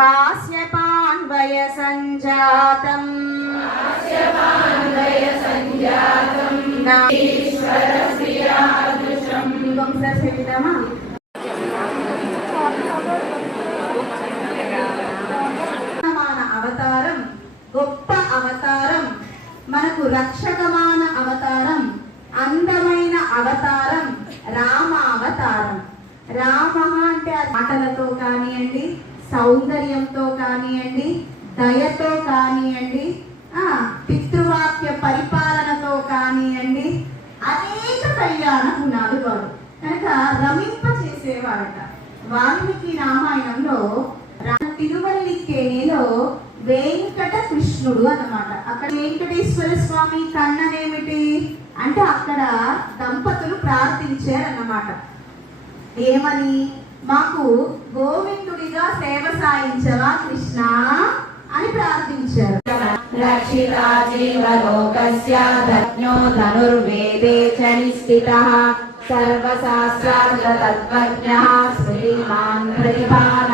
काश्यपान्वय संजातं అవతారం గొప్ప అవతారం, మనకు రక్షకమాన అవతారం, అందమైన అవతారం రామ అవతారం. రామ అంటే మాటలతో కానివ్వండి, సౌందర్యంతో కానివ్వండి, దయతో కానివ్వండి, పితృవాక్య పరిపాలనతో కానివ్వండి, అనేక కళ్యాణ గుణాలు వాడు కనుక రమింప చేసేవాడట. వాల్మీకి రామాయణంలో తిరువల్లికేణిలో వెంకట కృష్ణుడు అన్నమాట. అక్కడ వెంకటేశ్వర స్వామి కన్ననేమిటి అంటే అక్కడ దంపతులు ప్రార్థించారన్నమాట. ఏమని? మాకు గోవిందుడిగా సేవ సాయించవా కృష్ణ అని ప్రార్థించారు. రక్షితా జీవలోకస్య ధన్యో ధనుర్వేదే చ నిస్థితః సర్వశాస్త్రార్థ తత్వజ్ఞః శ్రీమాన్ ప్రతిపాదయతి